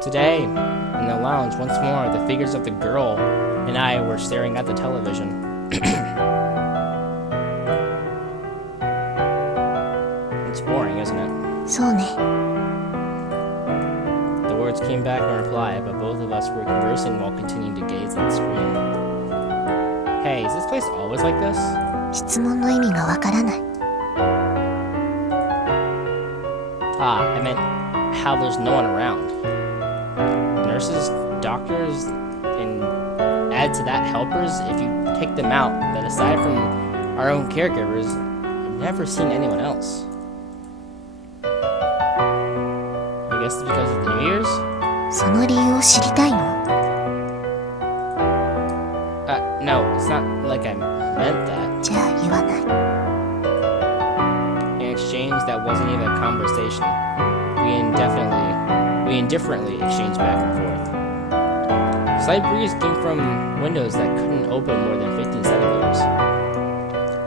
Today, in the lounge, once more, the figures of the girl and I were staring at the television. It's boring, isn't it? そうね。 The words came back in reply, but both of us were conversing while continuing to gaze at the screen. Hey, is this place always like this? 質問の意味がわからない。 Ah, I meant how there's no one around. Nurses, doctors, and add to that helpers. If you take them out, then aside from our own caregivers, I've never seen anyone else. I guess it's because of the New Year's? その理由を知りたいの？ No, it's not like I meant that. じゃあ言わない。 In exchange, that wasn't even a conversation. We indifferently exchanged back and forth. Slight breeze came from windows that couldn't open more than 15 centimeters.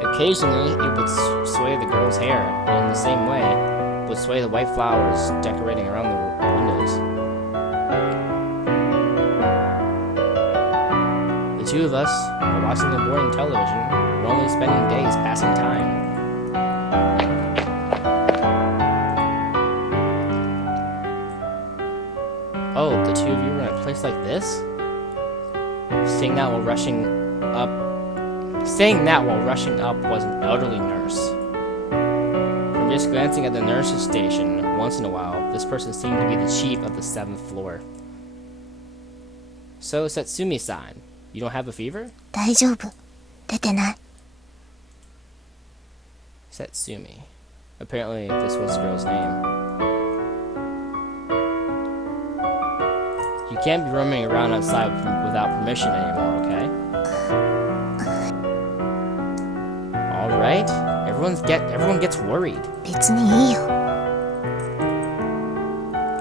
Occasionally, it would sway the girl's hair, and in the same way, would sway the white flowers decorating around the windows. The two of us, while watching the boring television, were only spending days passing time. Oh, the two of you were in a place like this? Saying that while rushing up was an elderly nurse. From just glancing at the nurse's station once in a while, this person seemed to be the chief of the 7th floor. So, Satsumi-san, you don't have a fever? 大丈夫。出てない。 Satsumi. Apparently, this was the girl's name. You can't be roaming around outside without permission anymore, okay? Alright? Everyone gets worried. 別にいいよ。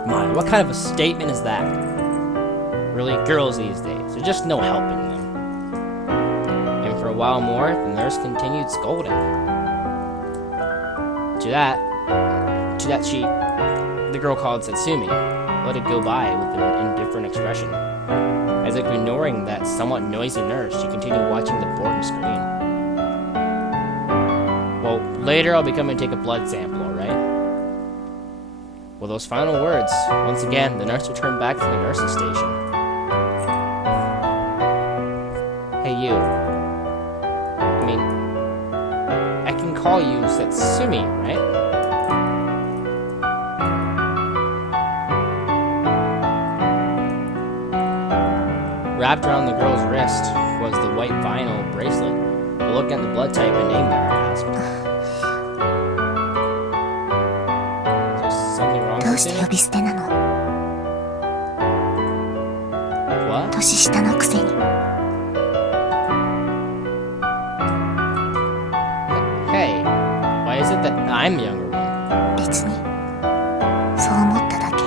Come on, what kind of a statement is that? Really, girls these days, there's just no helping them. And for a while more, the nurse continued scolding. To that the girl called Satsumi let it go by with an indifferent expression. As if ignoring that somewhat noisy nurse, she continued watching the boarding screen. Well, later I'll be coming to take a blood sample, alright? With those final words, once again, the nurse returned back to the nurse's station. Hey, you. I mean, I can call you Satsumi, right? Wrapped around the girl's wrist was the white vinyl bracelet. But looking at the blood type and name there, I asked. Is there something wrong どう with して it? 呼び捨てなの？ What? 年下のくせに。 Hey, why is it that I'm the younger one? 別に。そう思っただけ。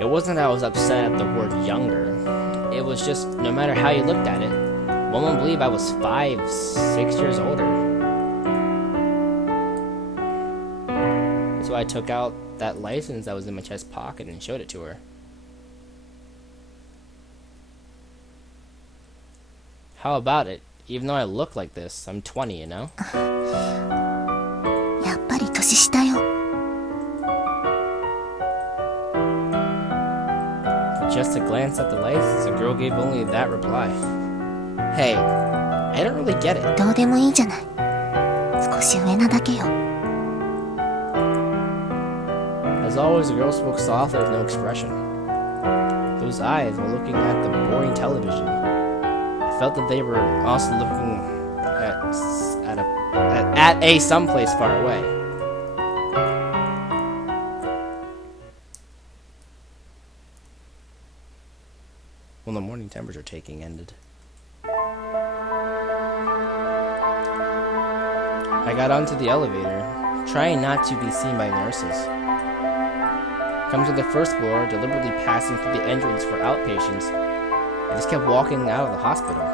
It wasn't that I was upset at the word younger. It was just, no matter how you looked at it, one would believe I was 5, 6 years older. So I took out that license that was in my chest pocket and showed it to her. How about it? Even though I look like this, I'm 20, you know? やっぱり年下よ。 Just a glance at the license, the girl gave only that reply. Hey, I don't really get it. どうでもいいじゃない。少し上なだけよ。 As always, the girl spoke softly with no expression. Those eyes were looking at the boring television. I felt that they were also looking at a someplace far away. When the morning temperature taking ended, I got onto the elevator, trying not to be seen by nurses. Come to the first floor, deliberately passing through the entrance for outpatients. I just kept walking out of the hospital.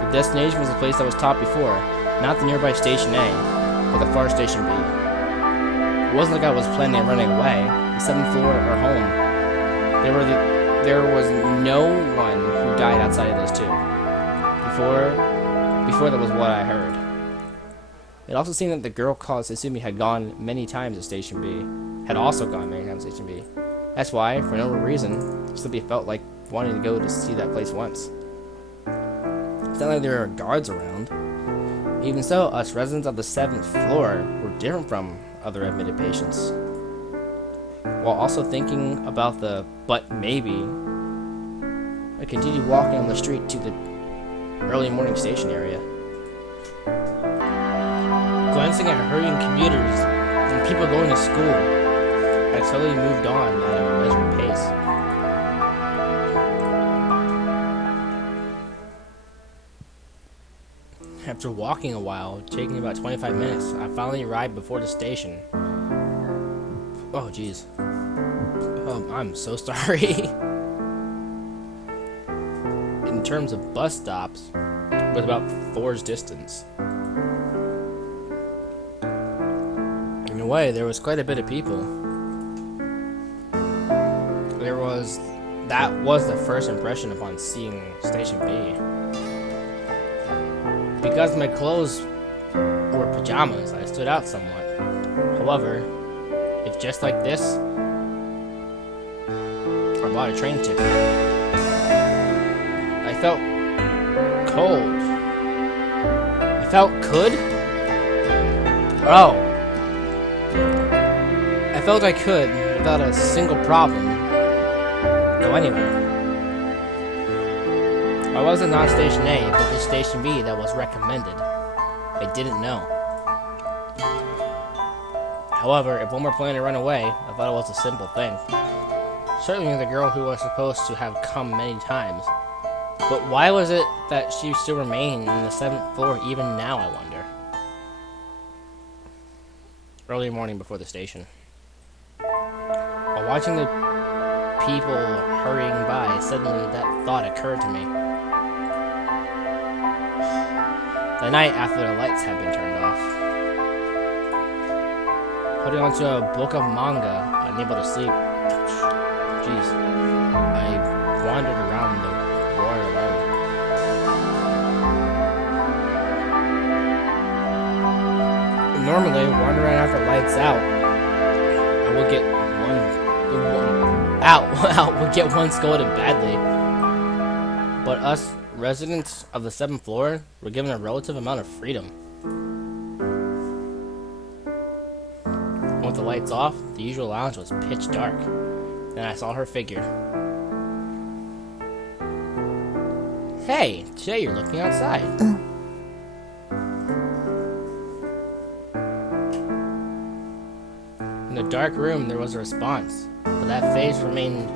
The destination was a place I was taught before, Not the nearby Station A, but the far Station B. It wasn't like I was planning on running away. The 7th floor or home. There was no one who died outside of those two. Before that was what I heard. It also seemed that the girl called Setsumi had gone many times to Station B. Had also gone many times to Station B. That's why, for no reason, Slippy felt like wanting to go to see that place once. It's not like there are guards around. Even so, us residents of the 7th floor were different from other admitted patients. While also thinking about the but maybe, I continued walking on the street to the early morning station area. Glancing at hurrying commuters and people going to school, I slowly moved on at a measured pace. After walking a while, taking about 25 minutes, I finally arrived before the station. Oh, jeez. Oh, I'm so sorry. In terms of bus stops, it was about 4's distance. In a way, there was quite a bit of people. That was the first impression upon seeing Station B. Because my clothes were pajamas, I stood out somewhat. However, if just like this, I bought a train ticket. I felt cold. I felt could? Oh. I felt I could, without a single problem, go anywhere. I wasn't on Station A, but the Station B that was recommended. I didn't know. However, if one were planning to run away, I thought it was a simple thing. Certainly the girl who was supposed to have come many times. But why was it that she still remained in the 7th floor even now, I wonder? Early morning before the station. While watching the people hurrying by, suddenly that thought occurred to me. The night after the lights had been turned off. Holding onto a book of manga, unable to sleep. Jeez. I wandered around the royal room. Normally, wandering after lights out, I will get one scolded badly. But us residents of the 7th floor were given a relative amount of freedom. With the lights off, the usual lounge was pitch dark. Then I saw her figure. Hey, today you're looking outside. In the dark room, there was a response, but that face remained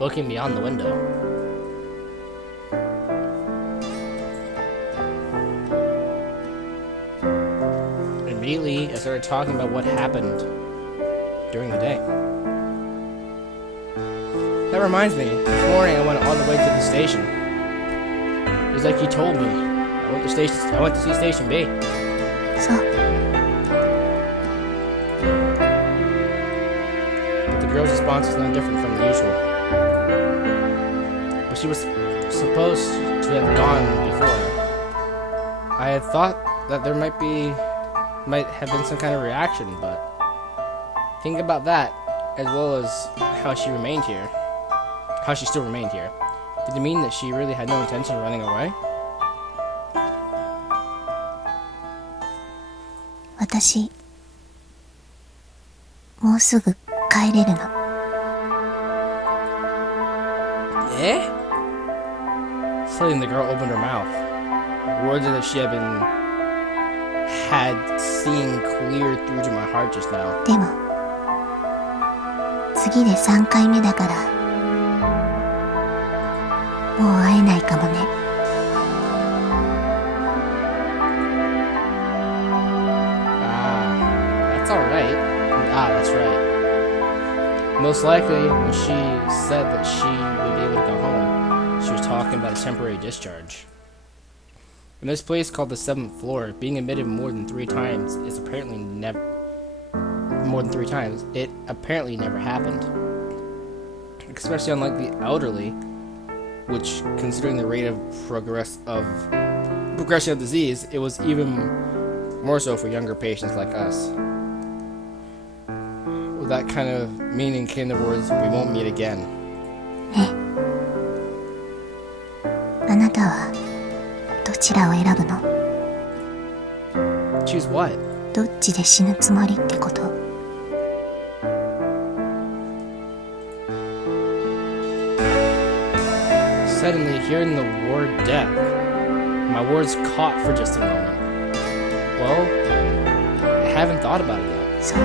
looking beyond the window. Immediately, I started talking about what happened during the day. That reminds me, this morning I went all the way to the station. It was like you told me. I went to see Station B. So, But the girl's response was no different from the usual. But she was supposed to have gone before. I had thought that there might have been some kind of reaction, but think about that, as well as how she remained here. How she still remained here. Did it mean that she really had no intention of running away? 私、もうすぐ帰れるの。Eh? Suddenly the girl opened her mouth. Words as if she had seen clear through to my heart just now. でも、次で3回目だから、もう会えないかもね。That's alright. That's right. Most likely, when she said that she would be able to go home, she was talking about a temporary discharge. In this place called the 7th floor, being admitted more than 3 times is apparently never more than 3 times. It apparently never happened. Especially unlike the elderly, which, considering the rate of progression of disease, it was even more so for younger patients like us. With that kind of meaning came the words, "We won't meet again." ねえ、あなたはどちらを選ぶの？ Choose what? どっちで死ぬつもりってこと？ Suddenly, hearing the word death, my words caught for just a moment. Well, I haven't thought about it yet. そう。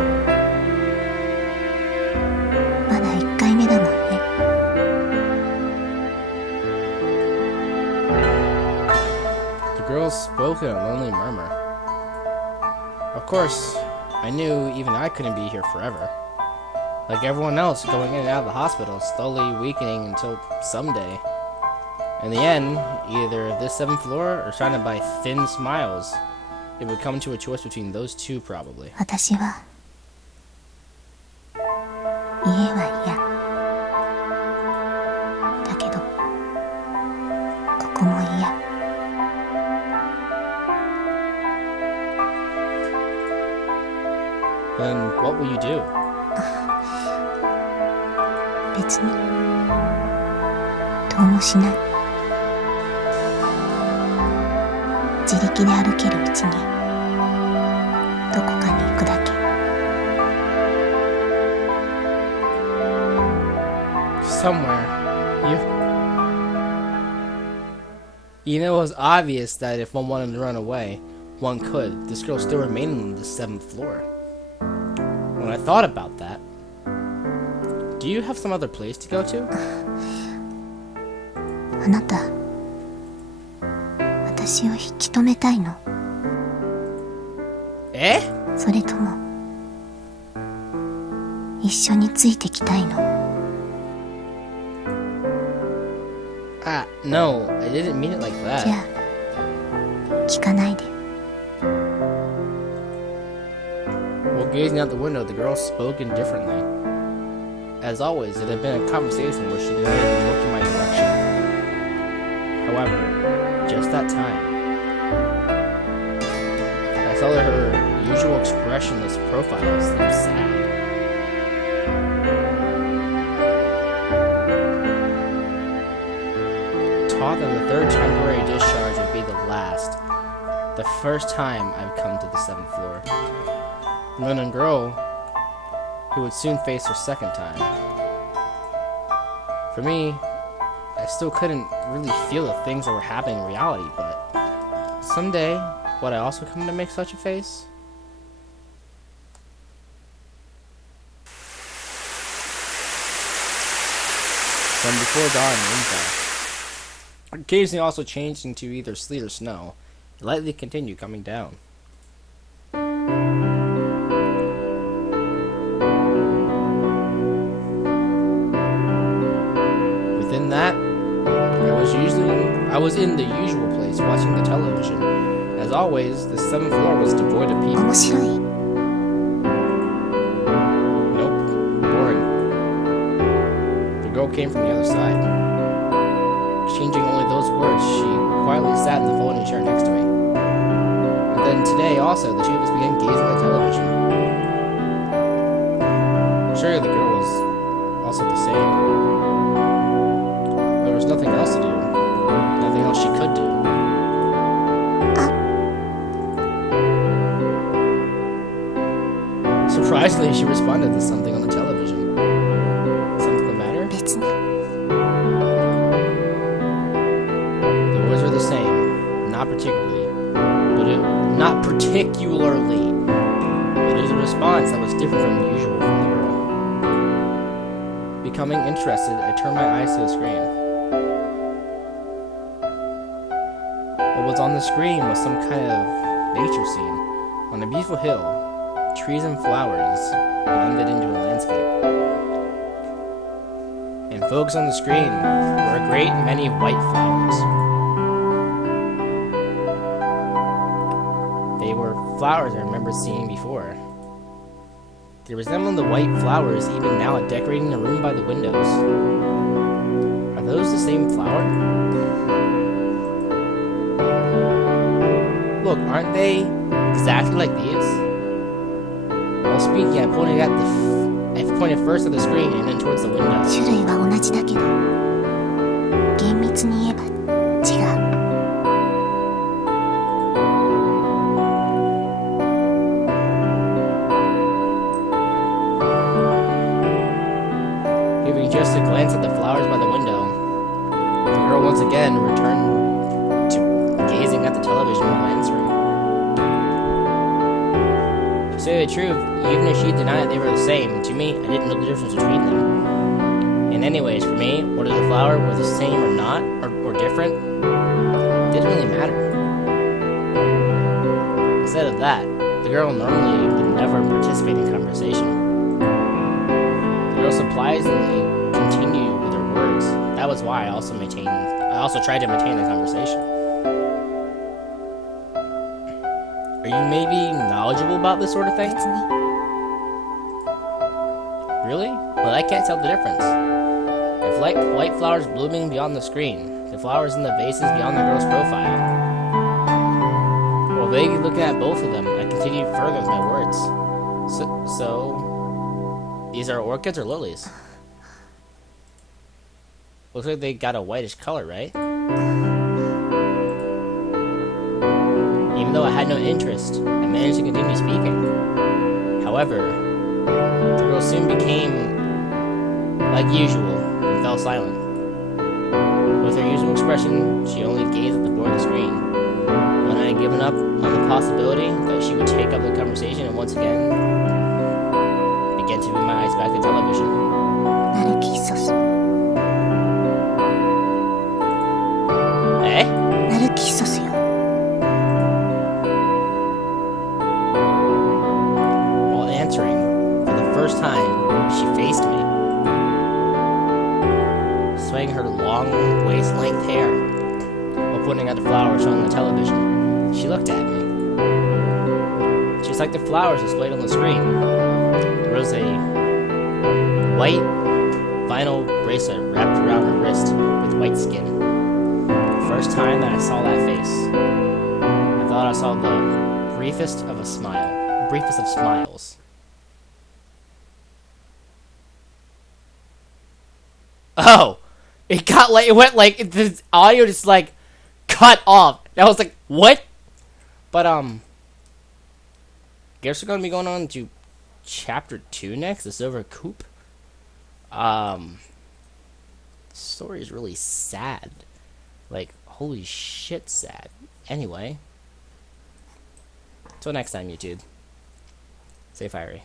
まだ1回目だもんね。The girl spoke in a lonely murmur. Of course, I knew even I couldn't be here forever. Like everyone else, going in and out of the hospital, slowly weakening until someday. In the end, either this 7th floor or surrounded by thin smiles, it would come to a choice between those two probably. 私は家は嫌。だけどここも嫌。Then what will you do? 別にどうもしない。自力で歩けるうちにどこかに行くだけ。 Somewhere, you know, it was obvious that if one wanted to run away, one could. This girl still remained on the 7th floor. When I thought about that, do you have some other place to go to? あなた私を引き止めたいの？え？それとも一緒についてきたいの？ No, I didn't mean it like じゃ that. あ聞かないで。 While gazing out the window, the girl spoke indifferently. As always, it had been a conversation where she did not even look in my direction. However, just that time, I saw that her usual expressionless profile seemed sad. Taught that the 3rd temporary discharge would be the last, the first time I've come to the 7th floor. A young girl who would soon face her 2nd time. For me, I still couldn't really feel the things that were happening in reality, but someday, would I also come to make such a face? Then before dawn, rain fell. Occasionally also changed into either sleet or snow. It lightly continued coming down. Within that, I was in the usual place watching the television. As always, the 7th floor was devoid of people. 面白い。 Nope, boring. The girl came from the other side. Exchanging only those words, she quietly sat in the folding chair next to me. And then today also, the two of us began gazing at the television. Surely the girl was also the same. There was nothing else to do. Nothing else she could do. Surprisingly, she responded to something on the television. Something the matter? 別に。 The words were the same, not particularly, but it was a response that was different from the usual from the girl. Becoming interested, I turned my eyes to the screen. What was on the screen was some kind of nature scene on a beautiful hill. Trees and flowers blended into a landscape. And focused on the screen were a great many white flowers. They were flowers I remember seeing before. They resemble the white flowers even now decorating the room by the windows. Are those the same flower? Look, aren't they exactly like these? While speaking, I pointed first at the screen and then towards the window. 種類は同じだけど厳密に言えば違う。 Giving just a glance at the flowers by the window, the girl once again returned to gazing at the television while answering. To say the truth, even if she denied they were the same, to me, I didn't know the difference between them. And anyways, for me, whether the flower were the same or not, or different, didn't really matter. Instead of that, the girl normally would never participate in conversation. The girl surprisingly continued with her words. That was why I also tried to maintain the conversation. Are you maybe knowledgeable about this sort of thing? 別に Really? Well, I can't tell the difference. If white flowers blooming beyond the screen, the flowers in the vases beyond the girl's profile. While vaguely looking at both of them, I continued further with my words. So these are orchids or lilies? Looks like they got a whitish color, right? Even though I had no interest, I managed to continue speaking. However, the girl soon became like usual and fell silent. With her usual expression, she only gazed at the board of the screen. When I had given up on the possibility that she would take up the conversation and once again began to move my eyes back to television. ナルキッソス Eh? ナルキッソスよ While answering, for the first time, she faced me, swaying her long waist-length hair while pointing at the flowers shown on the television. She looked at me. Just like the flowers displayed on the screen, there was a white vinyl bracelet wrapped around her wrist with white skin. The first time that I saw that face, I thought I saw the briefest of smiles. Oh, it went like the audio just like cut off. I was like, what? But guess we're gonna be going on to chapter 2 next, the Silver Coupe. Story is really sad. Like, holy shit, sad. Anyway, till next time, YouTube. Stay fiery.